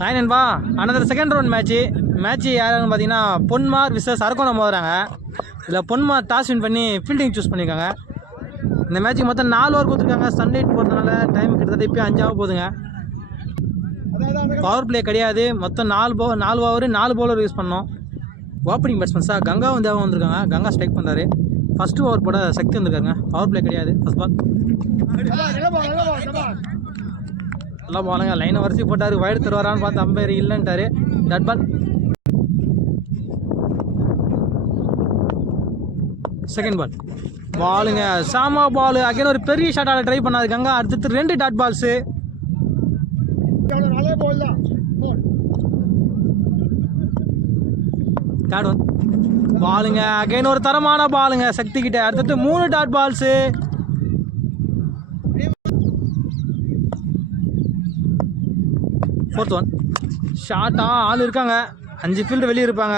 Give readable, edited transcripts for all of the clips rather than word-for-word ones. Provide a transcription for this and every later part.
Hi நண்பா, another second round match யாருன்னு பார்த்தீங்கன்னா பொன்மார் விசஸ் அரக்கோணம் மோதுறாங்க. இதில் பொன்மார் டாஸ் வின் பண்ணி ஃபீல்டிங் சூஸ் பண்ணியிருக்காங்க. இந்த மேட்ச்சுக்கு மொத்தம் 4 ஓவர் கொடுத்துருக்காங்க. சன்லைட் போகிறதுனால டைம் கிட்டத்தட்ட இப்போ 5 போகுதுங்க. பவர் பிளே கிடையாது. மொத்தம் 4 ஓவர் 4 பவுலர் யூஸ் பண்ணோம். ஓப்பனிங் பேட்ஸ்மேன்ஸாக கங்காவும் தேவம் வந்திருக்காங்க. கங்கா ஸ்ட்ரைக் பண்ணுறாரு. ஃபஸ்ட்டு ஓவர் போட சக்தி வந்திருக்காங்க. பவர் பிளே கிடையாது. ஃபஸ்ட் பால் நல்லா போனாங்க. லைனை வரிசை போட்டார். வைடு தருவாரான்னு பார்த்து அம்பையர் இல்லைன்ட்டாரு. டட் பால். செகண்ட் பால் பாலுங்க சாமா பால். அகைன் ஒரு பெரிய ஷாட் ஆட ட்ரை பண்ணாரு கங்கா. அடுத்து 2 டாட் பால்ஸு. தேர்ட் ஒன் பாலுங்க. அகைன் ஒரு தரமான பாலுங்க சக்தி கிட்ட. அடுத்து 3 டாட் பால்ஸு. ஃபோர்த் ஒன் ஷாட்டா. ஆள் இருக்காங்க. 5 ஃபீல்டு வெளியே இருப்பாங்க.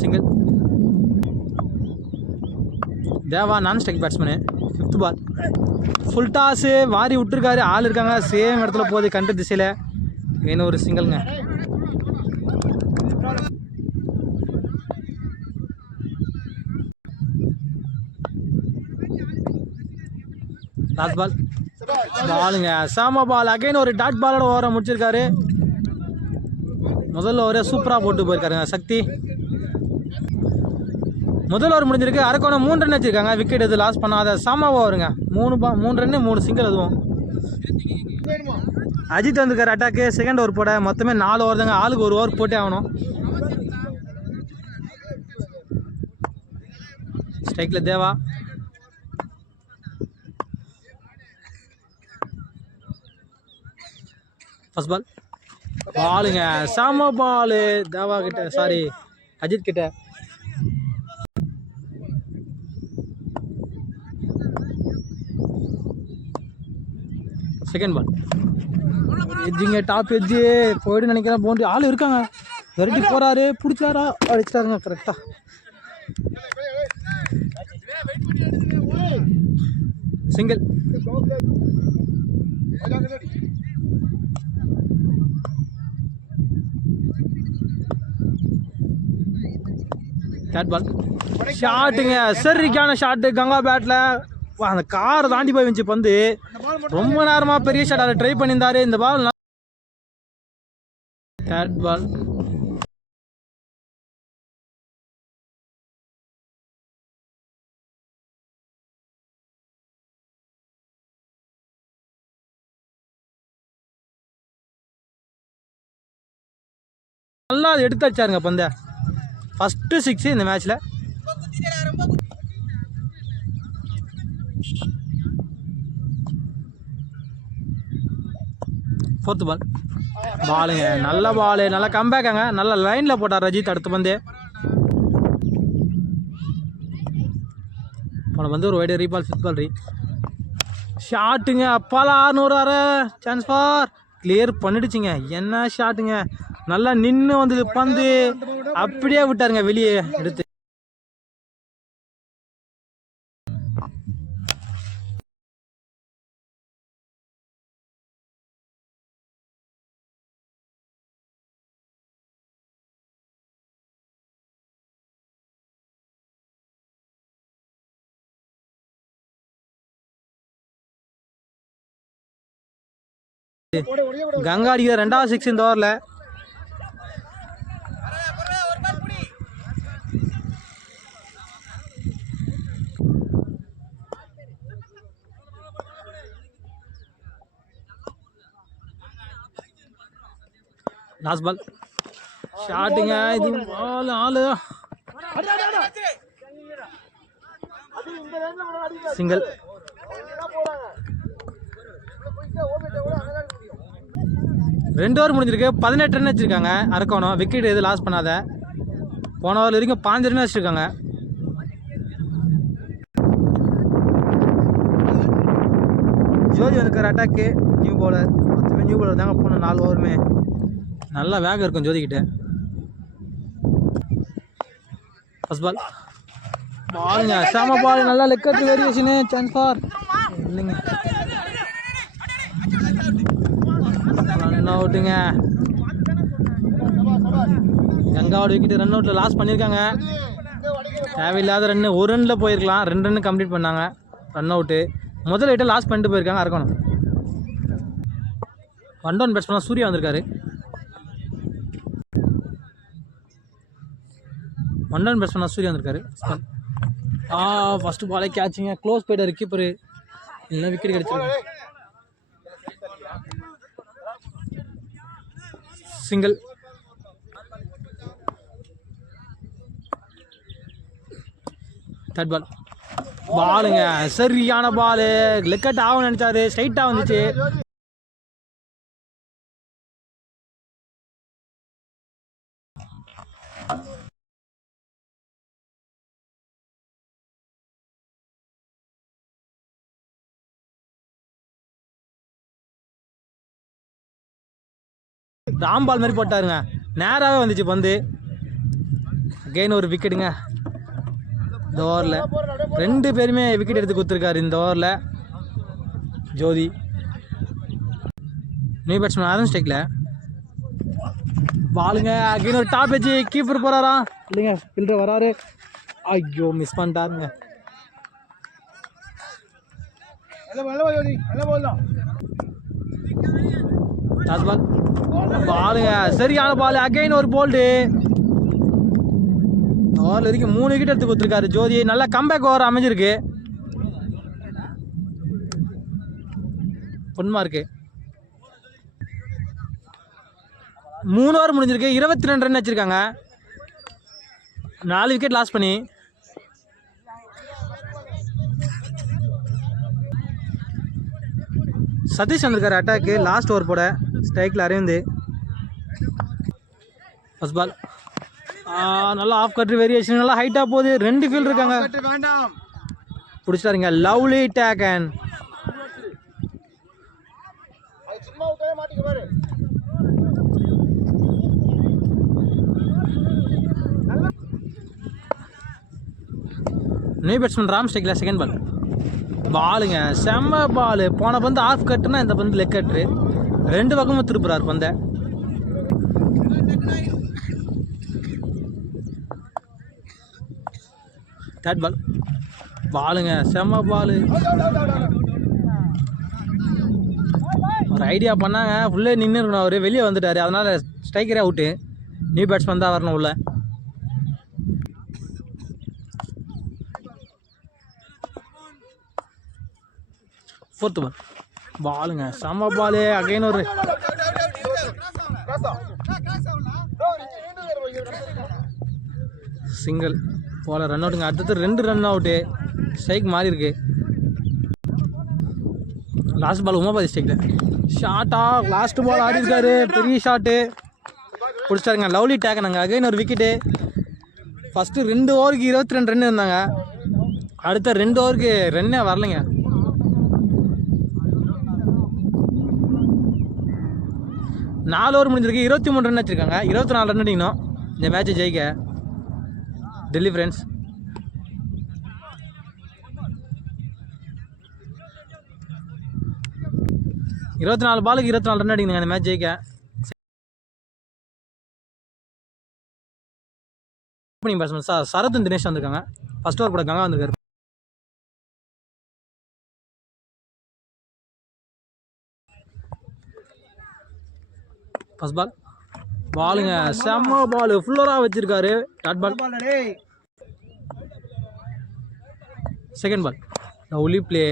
Single. Deva non striker batsman. 5th ball full toss. வாரி விட்டுருக்காரு. ஆள் இருக்காங்க. சேம் இடத்துல போகுது கண்ட்ரி திசையில். இன்னும் ஒரு சிங்கிள்ங்க. லாஸ்ட் பால் பாலுங்க சாம பால். அகைன் ஒரு டாட் பாலோட ஓவரை முடிச்சிருக்காரு. முதல்ல ஓவரே சூப்பராக போட்டு போயிருக்காருங்க சக்தி. முதல் ஓவர் முடிஞ்சிருக்கு. அரக்கோணம் 3 ரன் வச்சிருக்காங்க. விக்கெட் எது லாஸ் பண்ணாத சாமா ஓவருங்க. 3 ரன்னு 3 சிங்கிள். அதுவும் அஜித் வந்துருக்காரு அட்டாக்கு. செகண்ட் ஓவர் போட மொத்தமே 4 ஓவர் தாங்க. ஆளுக்கு ஒரு ஓவர் போட்டே ஆகணும். ஸ்ட்ரைக்கில் தேவா. ஃபர்ஸ்ட் பால் பாலுங்க சாம பால். தேவா கிட்ட, சாரி அஜித் கிட்ட. செகண்ட் பால் எஜ்ஜிங்க. டாப் எஜ்ஜு போய்ட்டு நினைக்கிறேன். பவுண்டரி. ஆள் இருக்காங்க. விரட்டி போறாரு. பிடிச்சாரா அடிச்சிட்டாருங்க கரெக்டா. சிங்கிள். தேர்ட் பால் ஷாட்டுங்க. சரிக்கான ஷாட்டு கங்கா பேட்டில். அந்த காரை தாண்டி போய் வந்துச்சு பந்து. ரொம்ப நேரமாக பெரிய ஷாட் அதை ட்ரை பண்ணியிருந்தாரு. இந்த பால் தேர்ட் பால் நல்லா எடுத்து வச்சாருங்க பந்த. ஃபஸ்ட்டு 6 இந்த மேட்ச்சில். ஃபோர்த்து பால் பாலுங்க. நல்ல பாலு. நல்லா கம்பேக்காங்க. நல்ல லைனில் போட்டார் ரஜித். அடுத்த பந்து போன வந்து ஒரு வைடு ரீபால். 5th பால் ஷாட்டுங்க. அப்பால 600 வர சான்ஸ் ஃபார் கிளியர் பண்ணிடுச்சுங்க. என்ன ஷாட்டுங்க. நல்லா நின்று வந்தது பந்து. அப்படியே விட்டாருங்க வெளியே எடுத்து. கங்கா அடிக்கிற 2வது 6 இந்த ஓவரில். லாஸ்ட் பால் ஷாட்டுங்க. இது பால் ஆளு. சிங்கிள். ரெண்டு ஓவர் முடிஞ்சிருக்கு. 18 ரன் வச்சிருக்காங்க அரக்கோணம். விக்கெட் எது லாஸ் பண்ணாத. போன ஓவர் வரைக்கும் 5 ரன் வச்சிருக்காங்க. ஜோதி வந்துருக்கார் அட்டாக்கு. New bowler. மொத்தமே நியூ பவுலர் தாங்க போன 4 ஓவருமே. நல்லா வேகம் இருக்கும் ஜோதிக்கிட்ட. ஃபர்ஸ்ட் பால் பாலுங்க. செம பால். நல்லா leg out variation. Chance for இல்லைங்க. அவுட்டுங்க. கங்காவோட விக்கெட் ரன் அவுட்டில் லாஸ் பண்ணியிருக்காங்க. தேவையில்லாத ரன்னு, ஒரு ரன்னில் போயிருக்கலாம், 2 ரன்னு கம்ப்ளீட் பண்ணாங்க. ரன் அவுட்டு முதல் விக்கெட்டை லாஸ் பண்ணிட்டு போயிருக்காங்க அரக்கோணம். 1 டவுன் பேட்ஸ்மேன் சூர்யா வந்திருக்காரு. 1 டவுன் பேட்ஸ்மேன் சூர்யா வந்திருக்காரு. ஃபர்ஸ்ட் பாலே கேட்சிங்க, க்ளோஸ் போய்ட்டார் கீப்பரு, இல்லைன்னா விக்கெட் கிடைச்சிருக்கு. சிங்கிள். Third ball. பாலுங்க சரியான பாலு, லெக் அவுட் ஆகும் நினைச்சாரு, ஸ்ட்ரைட்டா வந்துச்சு. ராம்பால் மாதிரி போட்டாருங்க, நேராகவே வந்துச்சு பந்து. அகைன் ஒரு விக்கெட்டுங்க இந்த ஓவரில். 2 பேருமே விக்கெட் எடுத்து கொடுத்துருக்காரு இந்த ஓவரில். ஜோதி நியூ பேட்ஸ்மேன் ஆரன் ஸ்ட்ரைக்கில். பாலுங்க அகைன் ஒரு டாப் வச்சு கீப்பர் போகிறாரா இல்லைங்க, ஃபில்டர் வராரு. ஐயோ மிஸ் பண்ணிட்டாருங்க. பாலுங்க சரியான பால், அகைன் ஒரு போல்டு. ஓவரில் வரைக்கும் 3 விக்கெட் எடுத்து கொடுத்துருக்காரு ஜோதி. நல்லா கம்பேக் ஓவர் அமைஞ்சிருக்கு. பொன்மார்க்கு 3 ஓவர் முடிஞ்சிருக்கு, 22 ரன் வச்சிருக்காங்க. 4 விக்கெட் லாஸ் பண்ணி. சதீஷ் வந்திருக்காரு அட்டாக்கு, லாஸ்ட் ஓவர் போட. ஸ்ட்ரைக்கில் அரவிந்த். ஃபர்ஸ்ட் பால் நல்லா ஆஃப் கட்ரு வேரியேஷன், நல்லா ஹைட்டாக போகுது. 2 ஃபீல்ட் இருக்காங்க, பிடிச்சிட்டாருங்க. Lovely taken. New batsman Ram ஸ்ட்ரைக்கில் செகண்ட் பால். பாலுங்க செம்ம பால். போன பந்து ஆஃப் கட்டுனா இந்த பந்து லெக் கட்ரு, 2 பக்கமும் திருப்புறாரு பந்தை. Third ball. பாலுங்க செம்ம பால். ஒரு ஐடியா பண்ணாங்க, ஃபுல்லே நின்று இருக்கணும், அவர் வெளியே வந்துட்டார், அதனால் ஸ்ட்ரைக்கரே அவுட்டு. நியூ பேட்ஸ்மேன் தான் வரணும் உள்ள. Fourth ball. பாலுங்க செம்ம பால், அகைன் ஒரு சிங்கிள் போல. ரன் அவுட்டுங்க, அடுத்தது 2 ரன் அவுட்டு. ஸ்ட்ரைக் மாறி இருக்கு. லாஸ்ட் பால் உமாபதி ஸ்ட்ரைக்கில். ஷார்ட்டா லாஸ்ட் பால் ஆடி இருக்காரு, பெரிய ஷாட்டு பிடிச்சிட்டாருங்க. லவ்லி டேக்கனுங்க, அகைன் ஒரு விக்கெட்டு. ஃபஸ்ட்டு 2 ஓவருக்கு 22 ரன் இருந்தாங்க, அடுத்த 2 ஓவருக்கு ரன்னே வரலைங்க. நாலு ஓவர் முடிஞ்சிருக்கு, 23 ரன் வச்சுருக்காங்க. 24 ரன் அடிக்கணும் இந்த மேட்ச்சை ஜெயிக்க டெல்லி ஃப்ரெண்ட்ஸ். இருபத்தி 24 பாலுக்கு 24 ரன் அடிக்கணுங்க இந்த மேட்ச் ஜெயிக்க. ஓப்பனிங் பேட்ஸ்மேன் சரத் தினேஷ் வந்திருக்காங்க. ஃபர்ஸ்ட் ஓவர் போட கங்கா வந்திருக்காரு. First ball. பாலுங்க செம்ம பால், ஃபுல்லராக வச்சிருக்காரு. Dot ball. Second ball. Lovely play.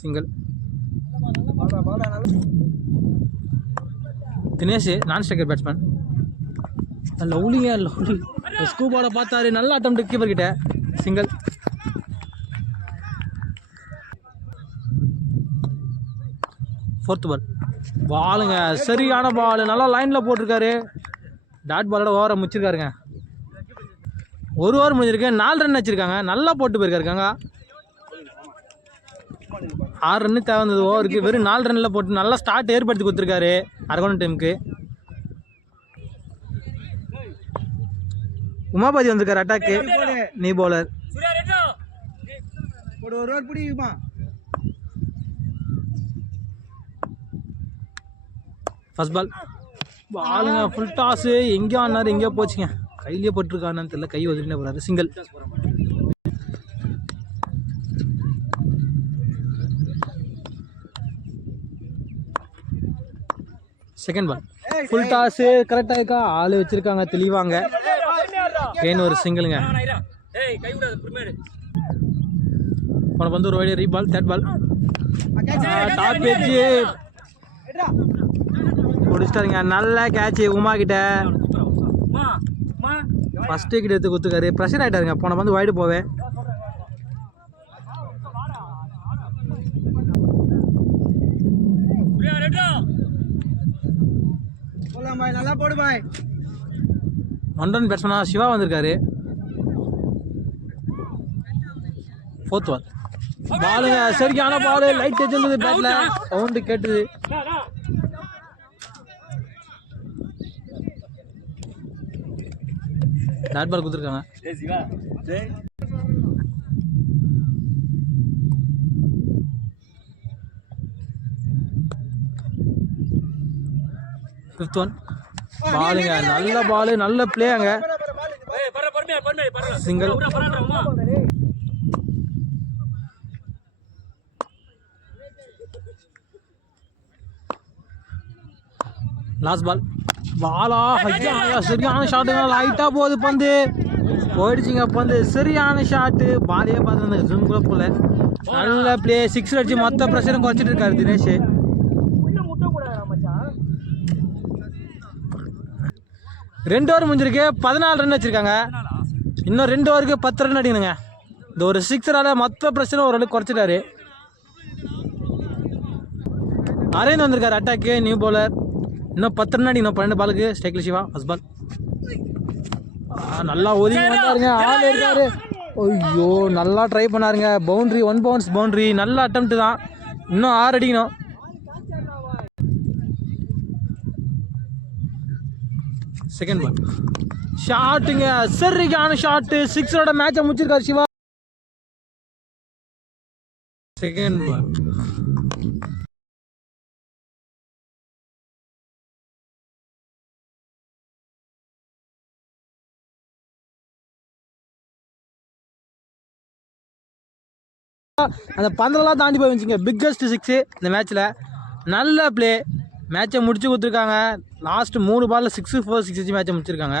Single. Dinesh non striker batsman. லவ்லிங்க லவ்லி ஸ்கூபாட பார்த்தாரு, நல்ல அட்டம் கீப்பர் கிட்ட. சிங்கிள். Fourth ball. பாலுங்க சரியான பால், நல்லா லைனில் போட்டிருக்காரு. டாட் பாலோட ஓவரை முடிச்சிருக்காருங்க. 1 ஓவர் முடிஞ்சிருக்கு, 4 ரன் வச்சுருக்காங்க. நல்லா போட்டு போயிருக்காருக்காங்க. 6 ரன்னு தேவை இருந்தது ஓவருக்கு, வெறும் 4 ரன்னில் போட்டு நல்லா ஸ்டார்ட் ஏற்படுத்தி கொடுத்துருக்காரு அரகோணம் டீமுக்கு. உமாபதி வந்திருக்காரு அட்டாக்கு, நீ பவுலர். ஃபர்ஸ்ட் பால் பாலுங்க ஃபுல் டாஸு எங்கேயோ ஆனார் எங்கேயோ போச்சுங்க. கையிலேயே போட்டிருக்கான்னு தெரியல, கை ஒதுக்கினே போகிறாரு. Single. Second ball full toss கரெக்டாக இருக்கா, ஆள் வச்சுருக்காங்க தெளிவாங்க. ஏன்னு ஒரு சிங்கிளுங்க. உனக்கு வந்து ஒரு வைடு ரீபால். தேர்ட் பால் டாப் பேச்சு முடிச்சிட்டாருங்க. நல்ல கேட்சு உமா கிட்ட. ஃபஸ்ட்டு கிட்ட எடுத்து குத்துக்காரு. ப்ரெஷர் ஆகிட்டாருங்க. போன வந்து வைடு போவேன். நல்லா போடு பாய். 1 ரன் பேட்ஸ்மேனா சிவா வந்திருக்காரு. ஃபோர்த் பால் பாலுங்க சரியான பாலு. லைட் டச் இருந்தது பேட்ல, சவுண்டு கேட்டுது. டாட் பால் கொடுத்துருக்காங்க. ஃபிஃப்த் ஒன் பாலுங்க நல்ல பாலு, நல்ல பிளே அங்க. சிங்கிள். லாஸ்ட் பால் பாலா ஐயா சரியான ஷாட்டுங்க. லைட்டாக போகுது பந்து, போயிடுச்சிங்க பந்து. சரியான ஷாட்டு. பாலையே பார்த்து ஜூம் கூட போல. நல்ல பிளே. 6 அடிச்சு மொத்த ப்ரெஷரும் குறைச்சிட்டு இருக்காரு தினேஷ். 2 ஓவர் முடிஞ்சிருக்கு. 14 ரன் வச்சிருக்காங்க. இன்னும் 2 ஓவருக்கு 10 ரன் அடிக்கணுங்க. இந்த ஒரு 6ரால மொத்த ப்ரெஷரும் ஓரளவுக்கு குறைச்சிட்டாரு. அரேஞ்ச் வந்திருக்காரு அட்டாக்கு, நியூ பவுலர். இன்னும் 10 ரன் அடிக்கணும் 12 பாலுக்கு. ஸ்ட்ரைக்கில் சிவா ஃபர்ஸ்ட் பால். நல்லா ஒதுங்கி வந்தாருங்க, ஆள் இருக்காரு. ஐயோ நல்லா ட்ரை பண்ணாருங்க. Boundary, 1 bounce boundary. நல்ல அட்டம்ப்ட் தான். இன்னும் 6 அடிக்கணும். செகண்ட் பால் ஷாட்டுங்க, சரியான ஷாட்டு. 6ஓட மேட்சை முடிச்சிருக்காரு சிவா. செகண்ட் பால் அந்த பந்தலெல்லாம் தாண்டி போய் வந்துச்சுங்க. பிக்கஸ்ட் 6 இந்த மேட்ச்சில். நல்ல பிளே. மேட்சை முடிச்சு கொடுத்துருக்காங்க. லாஸ்ட் 3 பாலில் 6, 4, 6 வச்சு மேட்சை முடிச்சிருக்காங்க.